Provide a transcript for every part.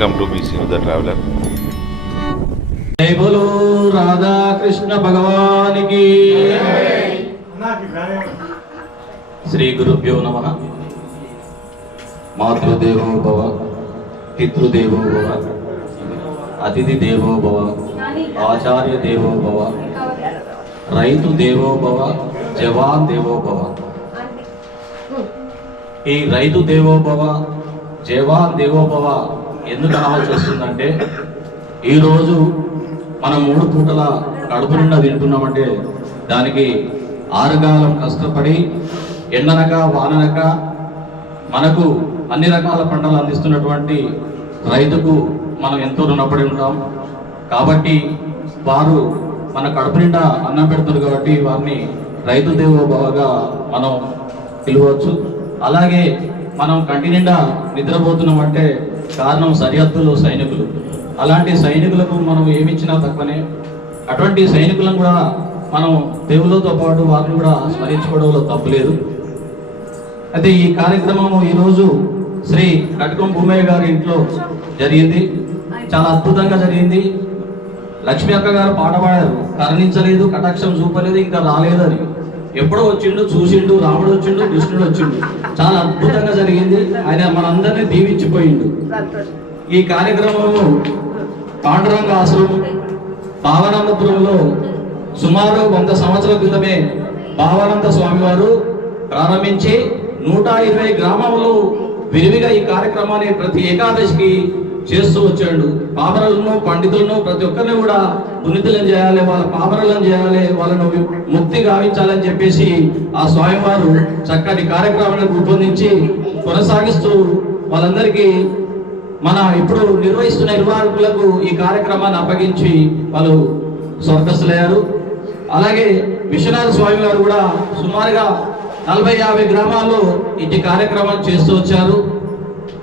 Welcome to BC the Traveler. जय बोलो राधा कृष्ण भगवान की श्री गुरुभ्यो नमः। मातृदेवो भव, पितृदेवो भव, अतिथि देवो भव, आचार्य देवो भव, रैतु देवो भव, जवान देवो भव। ఈ రైతు దేవో భవ, జవాన్ దేవో భవ ఎందుకు అనాల్సి వస్తుందంటే, ఈరోజు మనం 3 పూటల కడుపు నిండా తింటున్నామంటే దానికి 6 కాలం కష్టపడి ఎండనక వాననక మనకు అన్ని రకాల పంటలు అందిస్తున్నటువంటి రైతుకు మనం ఎంతో రుణపడి ఉంటాం. కాబట్టి వారు మన కడుపు నిండా అన్నం పెడుతున్నారు కాబట్టి వారిని రైతు దేవో భవగా మనం పిలవచ్చు. అలాగే మనం కంటి నిండా నిద్రపోతున్నామంటే కారణం సరిహద్దులో సైనికులు. అలాంటి సైనికులకు మనం ఏమిచ్చినా తక్కువనే. అటువంటి సైనికులను కూడా మనం దేవులతో పాటు వారిని కూడా స్మరించుకోవడంలో తప్పులేదు. అయితే ఈ కార్యక్రమం ఈరోజు శ్రీ కటకం భూమయ్య గారి ఇంట్లో జరిగింది. చాలా అద్భుతంగా జరిగింది. లక్ష్మీ అక్క గారు పాట పాడారు, కరుణించలేదు, కటాక్షం చూపలేదు, ఇంకా రాలేదని. ఎప్పుడో వచ్చిండు, చూసిండు, రాముడు వచ్చిండు, కృష్ణుడు వచ్చిండు. చాలా అద్భుతంగా జరిగింది. ఆయన మనందరినీ దీవించిపోయిండు. ఈ కార్యక్రమము పాండురంగ ఆశ్రమం భావానందపురంలో సుమారు 100 సంవత్సరాల క్రితమే భావానంద స్వామి వారు ప్రారంభించి 120 గ్రామంలో విరివిగా ఈ కార్యక్రమాన్ని ప్రతి ఏకాదశికి చేస్తూ వచ్చాడు. పామరులను, పండితులను, ప్రతి ఒక్కరిని కూడా పునీతులను చేయాలి, వాళ్ళ పామరులను చేయాలి, వాళ్ళను ముక్తి గావించాలని చెప్పేసి ఆ స్వామివారు చక్కటి కార్యక్రమాన్ని రూపొందించి కొనసాగిస్తూ వాళ్ళందరికీ మన ఇప్పుడు నిర్వహిస్తున్న నిర్వాహకులకు ఈ కార్యక్రమాన్ని అప్పగించి వాళ్ళు స్వర్గస్థులయ్యారు. అలాగే విశ్వనాథ స్వామి గారు కూడా సుమారుగా 40-50 గ్రామాల్లో ఇటు కార్యక్రమాలు చేస్తూ వచ్చారు.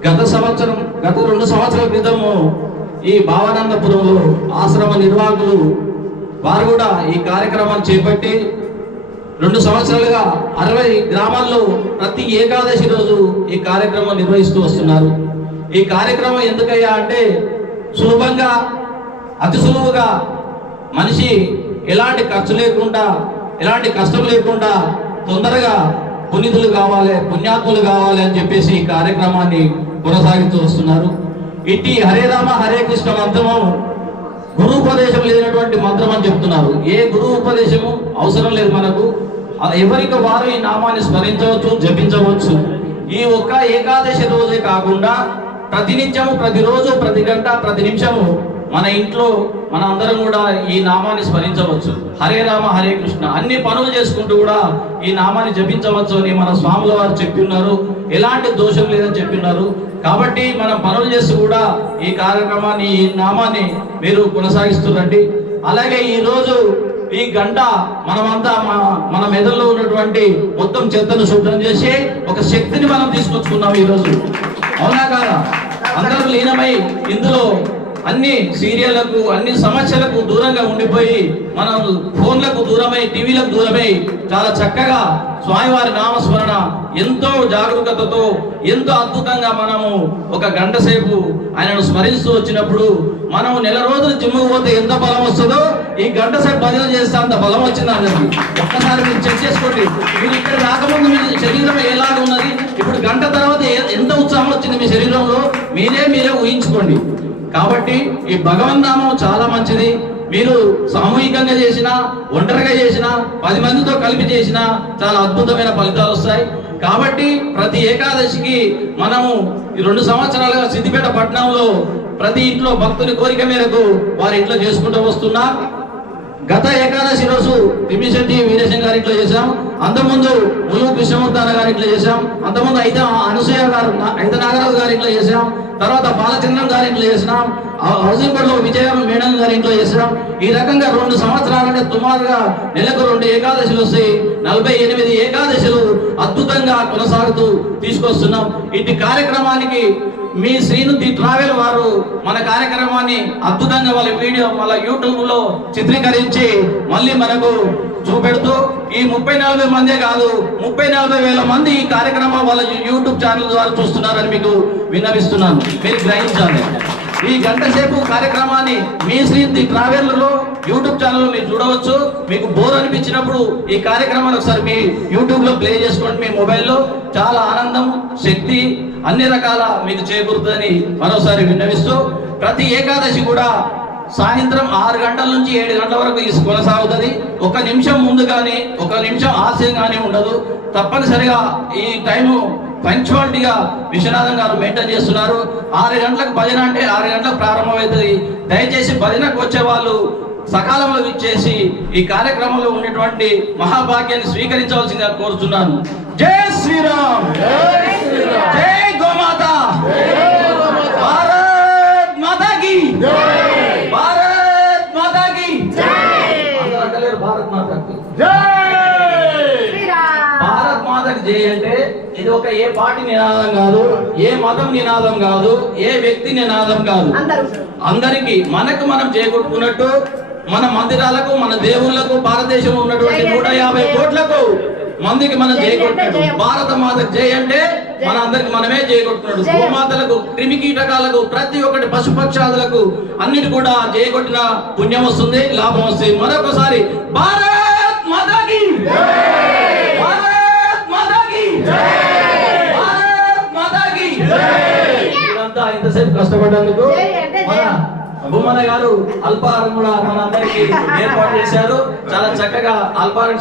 గత 2 సంవత్సరాల క్రితము ఈ భావానందపురంలో ఆశ్రమ నిర్వాహకులు వారు కూడా ఈ కార్యక్రమాన్ని చేపట్టి 2 సంవత్సరాలుగా 60 గ్రామాల్లో ప్రతి ఏకాదశి రోజు ఈ కార్యక్రమం నిర్వహిస్తూ వస్తున్నారు. ఈ కార్యక్రమం ఎందుకయ్యా అంటే, సులభంగా అతి సులువుగా మనిషి ఎలాంటి ఖర్చు లేకుండా, ఎలాంటి కష్టం లేకుండా తొందరగా పునీతులు కావాలి, పుణ్యాత్ములు కావాలి అని చెప్పేసి ఈ కార్యక్రమాన్ని కొనసాగిస్తూ వస్తున్నారు. ఇట్టి హరే రామ హరే కృష్ణ మంత్రము గురు ఉపదేశం లేనటువంటి మంత్రం అని చెప్తున్నారు. ఏ గురు ఉపదేశము అవసరం లేదు మనకు. ఎవరికి వారు ఈ నామాన్ని స్మరించవచ్చు, జపించవచ్చు. ఈ ఒక్క ఏకాదశి రోజే కాకుండా ప్రతినిత్యము, ప్రతిరోజు, ప్రతి గంట, ప్రతి నిమిషము మన ఇంట్లో మన అందరం కూడా ఈ నామాన్ని స్మరించవచ్చు. హరే రామ హరే కృష్ణ అన్ని పనులు చేసుకుంటూ కూడా ఈ నామాన్ని జపించవచ్చు అని మన స్వాముల వారు చెప్పిన్నారు. ఎలాంటి దోషం లేదని చెప్పిన్నారు. కాబట్టి మనం పనులు చేస్తూ కూడా ఈ కార్యక్రమాన్ని, ఈ నామాన్ని మీరు కొనసాగిస్తురండి. అలాగే ఈరోజు ఈ గంట మనమంతా మన మెదడులో ఉన్నటువంటి మొత్తం చెత్తను శుభ్రం చేసి ఒక శక్తిని మనం తీసుకొచ్చుకున్నాం ఈరోజు. అవునా కాదా? అందరూ లీనమై ఇందులో అన్ని సీరియళ్లకు, అన్ని సమస్యలకు దూరంగా ఉండిపోయి మనం ఫోన్లకు దూరమై, టీవీలకు దూరమై చాలా చక్కగా స్వామివారి నామస్మరణ ఎంతో జాగరూకతతో ఎంతో అద్భుతంగా మనము ఒక గంట సేపు ఆయనను స్మరిస్తూ వచ్చినప్పుడు మనం నెల రోజులు జిమ్ముకు పోతే ఎంత బలం వస్తుందో ఈ గంట సేపు భజన చేస్తే అంత బలం వచ్చింది అందరికి. ఒక్కసారి మీరు చెక్ చేసుకోండి. మీరు ఇక్కడ రాకముందు మీ శరీరం ఎలాగ ఉన్నది, ఇప్పుడు గంట తర్వాత ఎంత ఉత్సాహం వచ్చింది మీ శరీరంలో మీరే ఊహించుకోండి. కాబట్టి ఈ భగవన్ నామం చాలా మంచిది. మీరు సామూహికంగా చేసినా, ఒంటరిగా చేసినా, 10 మందితో కలిపి చేసినా చాలా అద్భుతమైన ఫలితాలు వస్తాయి. కాబట్టి ప్రతి ఏకాదశికి మనము ఈ 2 సంవత్సరాలుగా సిద్దిపేట పట్టణంలో ప్రతి ఇంట్లో భక్తుని కోరిక మేరకు వారి ఇంట్లో చేసుకుంటూ వస్తున్నా. గత ఏకాదశి రోజు తిమ్మిశెట్టి వీరేశం గారి ఇంట్లో చేశాం. అంతకుముందు ములుగు కృష్ణమూర్తి గారి ఇంట్లో చేశాం. అంతకుముందు అనసూయ గారు, నాగరాజు గారి ఇంట్లో చేశాం. తర్వాత బాలచంద్రం గారి ఇంట్లో చేసినాం. హౌసింగ్ బోర్డులో విజయ మేడం గారి ఇంట్లో చేసినాం. ఈ రకంగా 2 సంవత్సరాలంటే సుమారుగా నెలకు 2 ఏకాదశులు వస్తాయి. 48 ఏకాదశులు అద్భుతంగా కొనసాగుతూ తీసుకొస్తున్నాం. ఇటు కార్యక్రమానికి మీ శ్రీనుతి ట్రావెల్ వారు మన కార్యక్రమాన్ని అద్భుతంగా వాళ్ళ వీడియో వాళ్ళ యూట్యూబ్ లో చిత్రీకరించి మళ్ళీ మనకు చూపెడుతూ ఈ 30-40 మందే కాదు 30-40 వేల మంది ఈ కార్యక్రమం వాళ్ళ యూట్యూబ్ ఛానల్ ద్వారా చూస్తున్నారని మీకు విన్నవిస్తున్నాను. మీరు గ్రహించాలి. ఈ గంట సేపు కార్యక్రమాన్ని మీ శ్రీ ట్రావెలర్లో యూట్యూబ్ ఛానల్లో మీరు చూడవచ్చు. మీకు బోర్ అనిపించినప్పుడు ఈ కార్యక్రమాన్ని ఒకసారి మీ యూట్యూబ్లో ప్లే చేసుకోండి. మీ మొబైల్లో చాలా ఆనందం, శక్తి అన్ని రకాల మీకు చేకూరుతుందని మరోసారి విన్నవిస్తూ, ప్రతి ఏకాదశి కూడా సాయంత్రం 6 గంటల నుంచి 7 గంటల వరకు ఇది కొనసాగుతుంది. ఒక నిమిషం ముందు కానీ ఒక నిమిషం ఆలస్యం కానీ ఉండదు. తప్పనిసరిగా ఈ టైము పంక్చువాలిటీగా విశ్వనాథం గారు మెయింటైన్ చేస్తున్నారు. 6 గంటలకు భజన అంటే 6 గంటలకు ప్రారంభమవుతుంది. దయచేసి భజనకు వచ్చే వాళ్ళు సకాలంలో ఇచ్చేసి ఈ కార్యక్రమంలో ఉన్నటువంటి మహాభాగ్యాన్ని స్వీకరించవలసిందిగా కోరుతున్నాను. జై శ్రీరామ్, జై గోమాత, భారత్ మాతా కీ, భారత్ మాతా కీ, భారత్ మాతా కీ భారత్ మాతకి జై అంటే ఇది ఒక ఏ పార్టీ నినాదం కాదు, ఏ మతం నినాదం కాదు, ఏ వ్యక్తి నినాదం కాదు. అందరికి మనకు మనం చేకూర్చుకున్నట్టు మన మందిరాలకు, మన దేవుళ్లకు, భారతదేశంలో ఉన్నటువంటి 150 కోట్లకు మందికి మనం చేయగొట్టినట్టు. భారత మాతకు జై అంటే మన అందరికి మనమే చేయగొట్టుకున్నాడు. గోమాతలకు, క్రిమి కీటకాలకు, ప్రతి ఒక్కటి పశుపక్షాదులకు అన్నిటి కూడా చేయగొట్టిన పుణ్యం వస్తుంది, లాభం వస్తుంది. మరొకసారి భారత్ మాతా కీ, భారత్ మాతా కీ, భారత్ మాతా కీ. ఇదంతా ఇంతసేపు కష్టపడ్డందుకు మన భూమన్న గారు అల్పాహారం కూడా మన అందరికి ఏర్పాటు చేశారు. చాలా చక్కగా అల్పాహారం